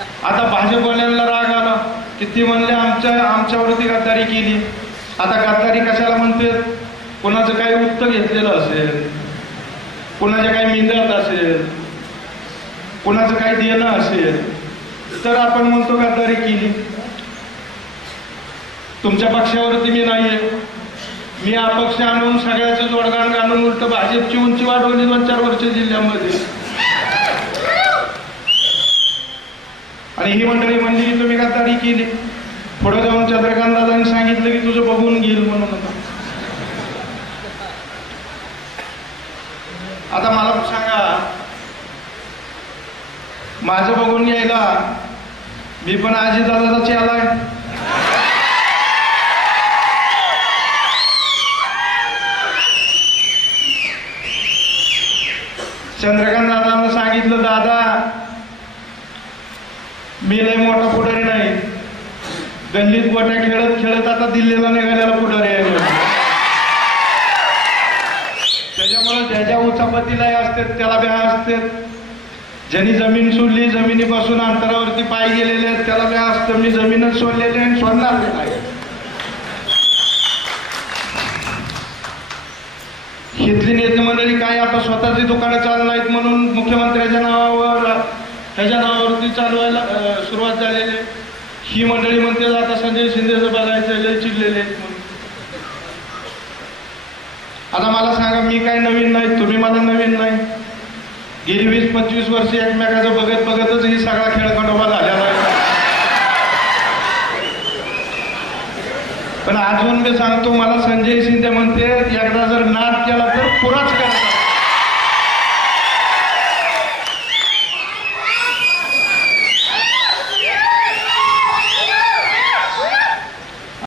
आता भाजपवाल्यांना राग आला की ती म्हणले आमच्या आमच्यावरती गद्दारी केली. आता गद्दारी कशाला म्हणते कोणाचं काही उत्तर घेतलेलं असेल? कोणाच्या काही मिंदत असेल? कोणाचं काही देणं असेल? तर आपण म्हणतो गद्दारी केली. तुमच्या पक्षावरती मी नाहीये. मी अपक्ष आणून सगळ्याचं जोडगाण घालून उलट भाजपची उंची वाढवली दोन चार वर्ष जिल्ह्यामध्ये. आणि ही मंडळी म्हणली की तुम्ही तारी केली. पुढे जाऊन चंद्रकांत दादांनी सांगितलं की तुझं बघून घेईल म्हणून आता. मला सांगा माझं बघून यायला मी पण आजी दादाचा चेला आहे चंद्रकांत दादांना सांगितलं दादा मी लय मोठा पुढारी नाही. गल्लीत गोट्या खेळत खेळत आता दिल्लीला निघालेला पुढारी आहे त्याच्यामुळे त्याच्यामुळे ज्याच्या उचापतीला असतात त्याला ब्या असतात. ज्यांनी जमीन सोडली जमिनीपासून अंतरावरती पाय गेलेले आहेत त्याला ब्या असतं. मी जमीनच सोडलेली आणि सोडणार नाही. इथली नेते मंडळी काय आता स्वतःची दुकानं चालू आहेत म्हणून मुख्यमंत्र्याच्या नावावर ह्याच्या नावावरती चालवायला सुरुवात झालेली आहे. ही मंडळी म्हणते आता संजय शिंदेचं बघायचं लय चिडलेले आता मला सांगा मी काय नवीन नाही तुम्ही मला नवीन नाही. गेली वीस पंचवीस वर्ष एकमेकाचं बघत बघतच ही सगळा खेळ खंडोबा झालेला आहे. पण अजून मी सांगतो मला संजय शिंदे म्हणते एकदा जर नाद केला तर पुराच